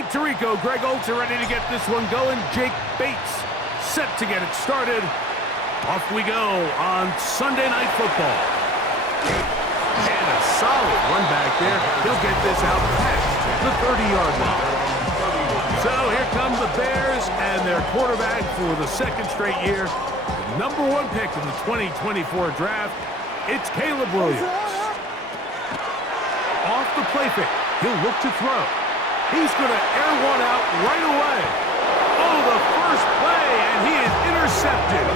Mike Tirico, Greg Olsen ready to get this one going. Jake Bates set to get it started. Off we go on Sunday Night Football. And a solid run back there. He'll get this out past the 30-yard line. So here come the Bears and their quarterback for the second straight year. The number 1 pick in the 2024 draft. It's Caleb Williams. Off the play fake. He'll look to throw. He's going to air one out right away. Oh, the first play, and he is intercepted.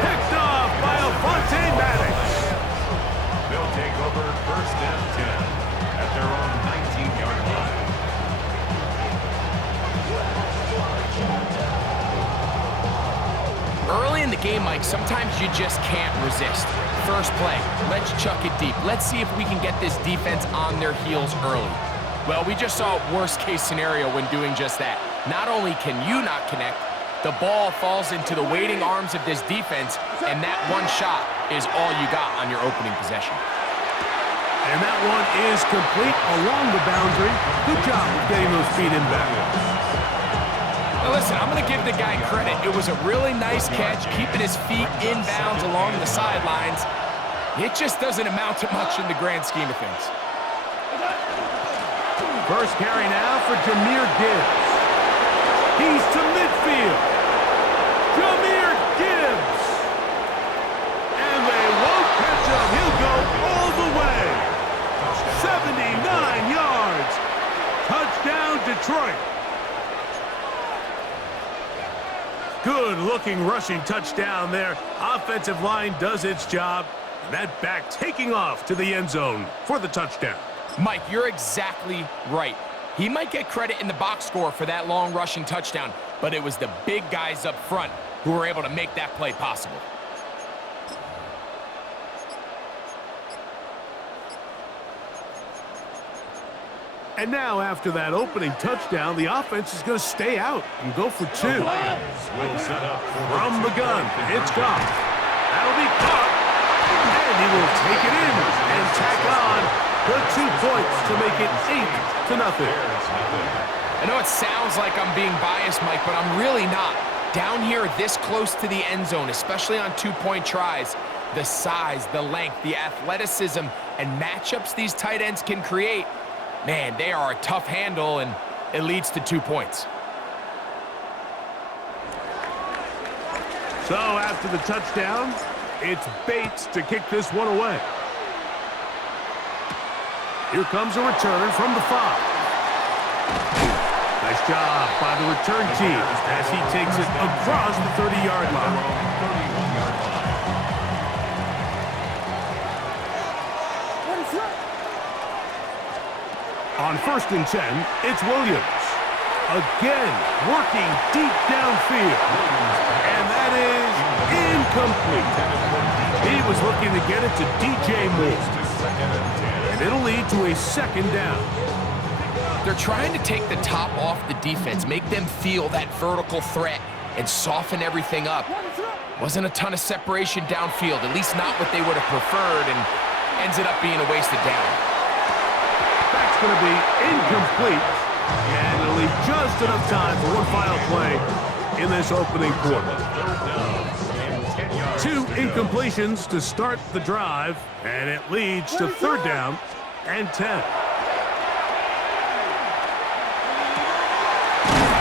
Picked off by Avonte Maddox. They'll take over first and 10 at their own 19-yard line. Early in the game, Mike, sometimes you just can't resist. First play, let's chuck it deep. Let's see if we can get this defense on their heels early. Well, we just saw worst-case scenario when doing just that. Not only can you not connect, the ball falls into the waiting arms of this defense, and that one shot is all you got on your opening possession. And that one is complete along the boundary. Good job of getting those feet inbound. Now listen, I'm going to give the guy credit. It was a really nice catch, keeping his feet inbounds along the sidelines. It just doesn't amount to much in the grand scheme of things. First carry now for Jahmyr Gibbs. He's to midfield. Jahmyr Gibbs. And they won't catch him. He'll go all the way. 79 yards. Touchdown, Detroit. Good-looking rushing touchdown there. Offensive line does its job. That back taking off to the end zone for the touchdown. Mike, you're exactly right. He might get credit in the box score for that long rushing touchdown, but it was the big guys up front who were able to make that play possible. And now, after that opening touchdown, the offense is going to stay out and go for 2. From the gun, it's Goff. That'll be caught. And he will take it in and tack on the 2 points to make it 8-0. I know it sounds like I'm being biased, Mike, but I'm really not. Down here this close to the end zone, especially on 2-point tries, the size, the length, the athleticism, and matchups these tight ends can create, man, they are a tough handle, and it leads to 2 points. So after the touchdown, it's Bates to kick this one away. Here comes a return from the 5. Nice job by the return team as he takes it across the 30-yard line. On first and 10, it's Williams. Again, working deep downfield. And that is incomplete. He was looking to get it to DJ Moore. And it'll lead to a second down. They're trying to take the top off the defense, make them feel that vertical threat, and soften everything up. Wasn't a ton of separation downfield, at least not what they would have preferred, and ends up being a wasted down. That's going to be incomplete, and it'll leave just enough time for one final play in this opening quarter. 2 incompletions to start the drive, and it leads to 3rd down and 10.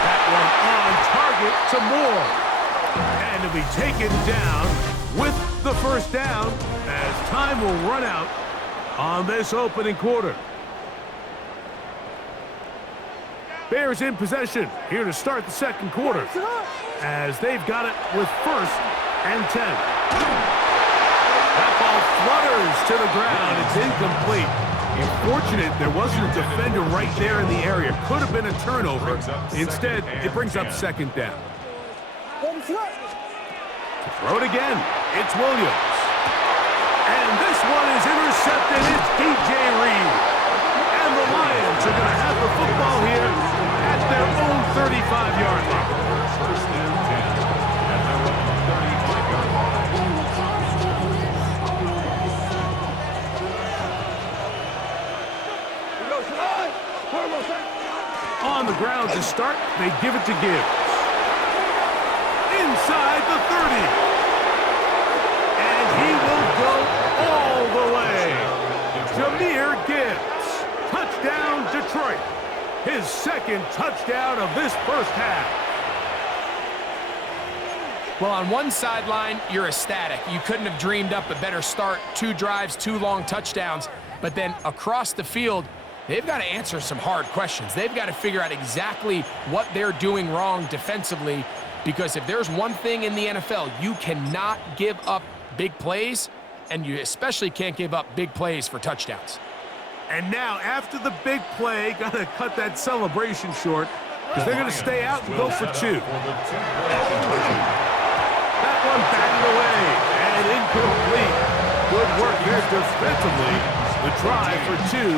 That one on target to Moore, and to be taken down with the first down as time will run out on this opening quarter. Bears in possession here to start the second quarter as they've got it with 1st and 10. That ball flutters to the ground. It's incomplete. Unfortunate there wasn't a defender right there in the area. Could have been a turnover. Instead, it brings up 2nd down. To throw it again, it's Williams. And this one is intercepted. It's DJ Reed. And the Lions are going to have the football here at their own 35-yard line. On the ground to start. They give it to Gibbs. Inside the 30. And he will go all the way. Jahmyr Gibbs. Touchdown, Detroit. His second touchdown of this first half. Well, on one sideline, you're ecstatic. You couldn't have dreamed up a better start. 2 drives, 2 long touchdowns. But then across the field, they've got to answer some hard questions. They've got to figure out exactly what they're doing wrong defensively, because if there's one thing in the NFL, you cannot give up big plays, and you especially can't give up big plays for touchdowns. And now, after the big play, got to cut that celebration short, because they're going to stay out and go for 2. That one batted away and incomplete. Good work here defensively. The try for 2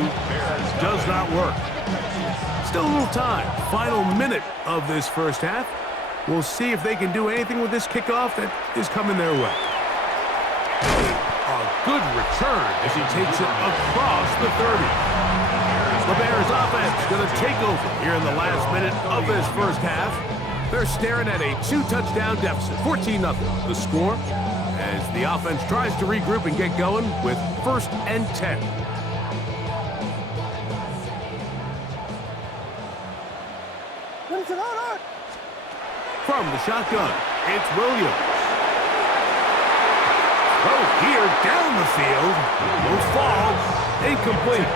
does not work. Still a little time. Final minute of this first half. We'll see if they can do anything with this kickoff that is coming their way. A good return as he takes it across the 30. The Bears offense going to take over here in the last minute of this first half. They're staring at a 2-touchdown deficit, 14-0. The score as the offense tries to regroup and get going with 1st and 10. From the shotgun, it's Williams. Throw here down the field. Will fall. Incomplete.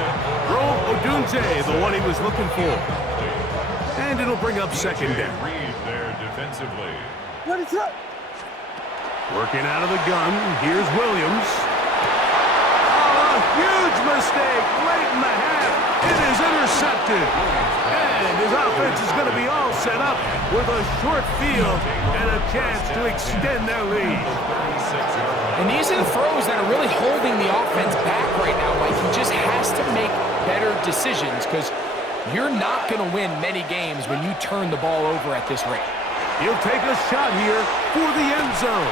Rome Odunze, the one he was looking for. And it'll bring up 2nd down. Defensively. Working out of the gun, here's Williams. Oh, a huge mistake late in the half. It is intercepted. And his offense is going to be all set up with a short field and a chance to extend their lead. And these are the throws that are really holding the offense back right now. Like, he just has to make better decisions, because you're not going to win many games when you turn the ball over at this rate. He'll take a shot here for the end zone.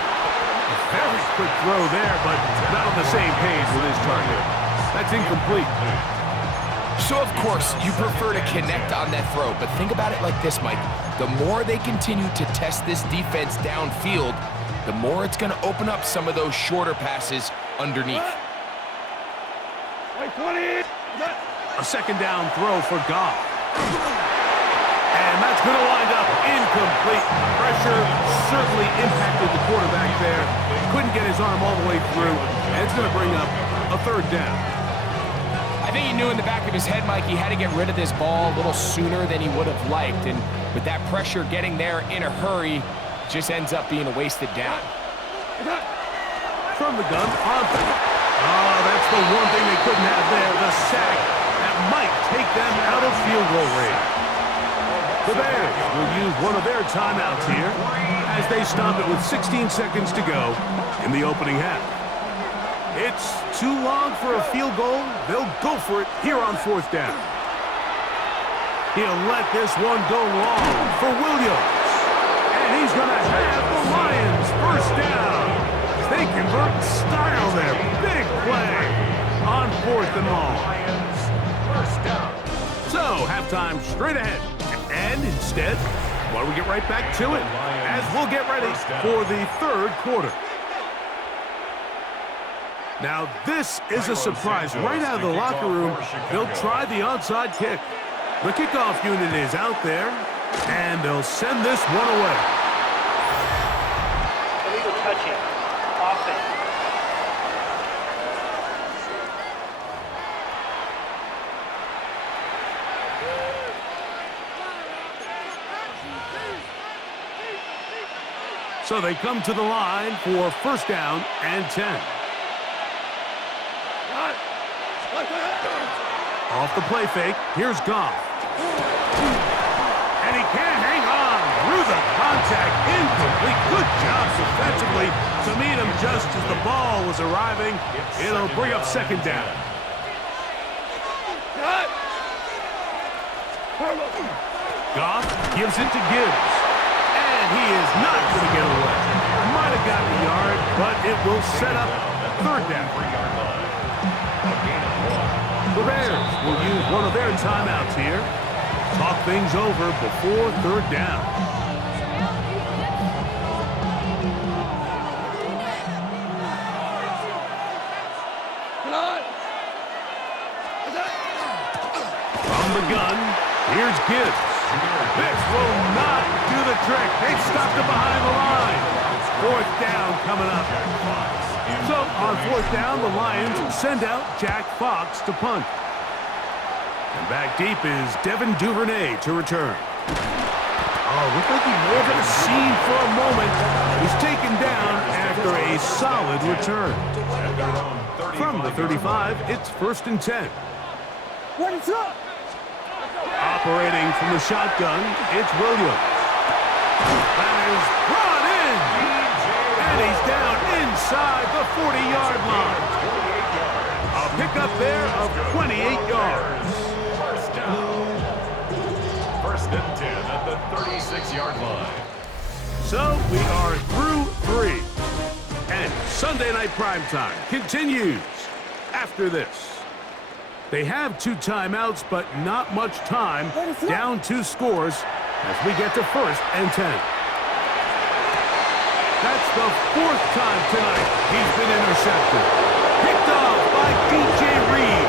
A very quick throw there, but not on the same page with his target. That's incomplete. So, of course, you prefer to connect on that throw, but think about it like this, Mike. The more they continue to test this defense downfield, the more it's going to open up some of those shorter passes underneath. A 2nd down throw for Goff. And that's going to wind up incomplete. Pressure certainly impacted the quarterback there. Couldn't get his arm all the way through, and it's going to bring up a 3rd down. I think he knew in the back of his head, Mike, he had to get rid of this ball a little sooner than he would have liked. And with that pressure getting there in a hurry, just ends up being a wasted down. From the gun, Arthur. Oh, that's the one thing they couldn't have there, the sack that might take them out of field goal range. The Bears will use one of their timeouts here as they stop it with 16 seconds to go in the opening half. It's too long for a field goal. They'll go for it here on 4th down. He'll let this one go long for Williams. And he's going to have the Lions 1st down. They convert style there. Big play on 4th and long. So, halftime straight ahead. And instead, why don't we get right back to it as we'll get ready for the 3rd quarter. Now, this is a surprise. Right out of the locker room, they'll try the onside kick. The kickoff unit is out there, and they'll send this one away. Illegal touching. Offense. So they come to the line for 1st down and 10. Off the play fake, here's Goff. And he can't hang on through the contact. Incomplete. Good job defensively to meet him just as the ball was arriving. It'll bring up 2nd down. Goff gives it to Gibbs. And he is not going to get away. Might have gotten a yard, but it will set up 3rd down. The Bears will use one of their timeouts here talk things over before third down. From the gun, here's Gibbs. This will not do the trick. They stopped it behind the line. Fourth down coming up. So on fourth down, the Lions send out Jack Fox to punt. And back deep is Devin Duvernay to return. Oh, looked like he may have been seen for a moment. He's taken down after a solid return. From the 35, it's 1st and 10. What is up? Operating from the shotgun, it's Williams. That is brought in. And he's down inside the 40-yard line. A pickup there of 28 yards. First down. 1st and 10 at the 36-yard line. So we are through 3. And Sunday Night Primetime continues after this. They have 2 timeouts, but not much time. Down 2 scores as we get to 1st and 10. That's the 4th time tonight he's been intercepted. Picked off by DJ Reed.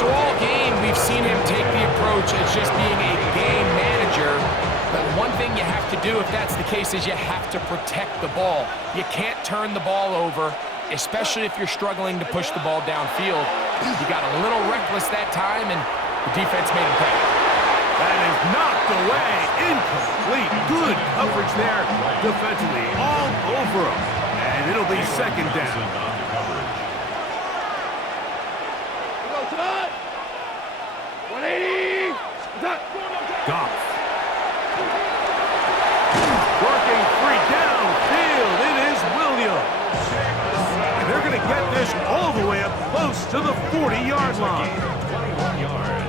So all game, we've seen him take the approach as just being a game manager. But one thing you have to do if that's the case is you have to protect the ball. You can't turn the ball over, especially if you're struggling to push the ball downfield. He got a little reckless that time, and the defense made him pay. That is knocked away. Incomplete. Good coverage there defensively. All over him. And it'll be 2nd down. Goff. Working free downfield. It is Williams. And they're going to get this all the way up close to the 40-yard line.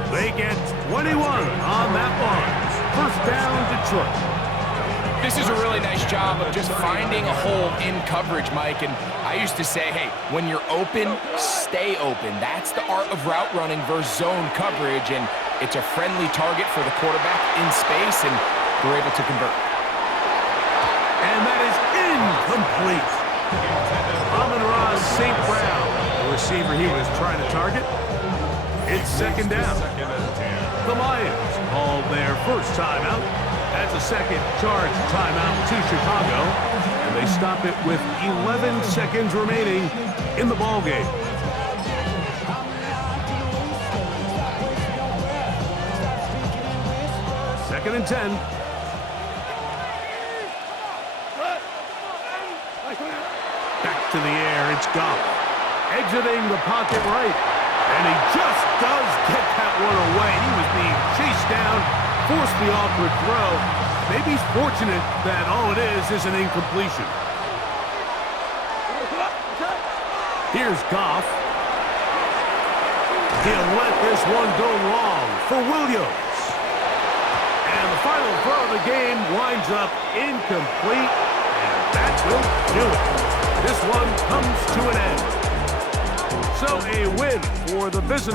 They get 21 on that one. 1st down, Detroit. This is a really nice job of just finding a hole in coverage, Mike. And I used to say, hey, when you're open, stay open. That's the art of route running versus zone coverage. And it's a friendly target for the quarterback in space, and they're able to convert. And that is incomplete. Amon-Ra St. Brown, the receiver he was trying to target. It's 2nd down. The Lions called their 1st timeout. That's a 2nd charge timeout to Chicago. And they stop it with 11 seconds remaining in the ballgame. Second and 10. Back to the air, it's Goff. Exiting the pocket right. And he just does get that one away. He was being chased down, forced the awkward throw. Maybe he's fortunate that all it is an incompletion. Here's Goff. He'll let this one go long for Williams. And the final throw of the game winds up incomplete. And that will do it. This one comes to an end. So a win for the visitors.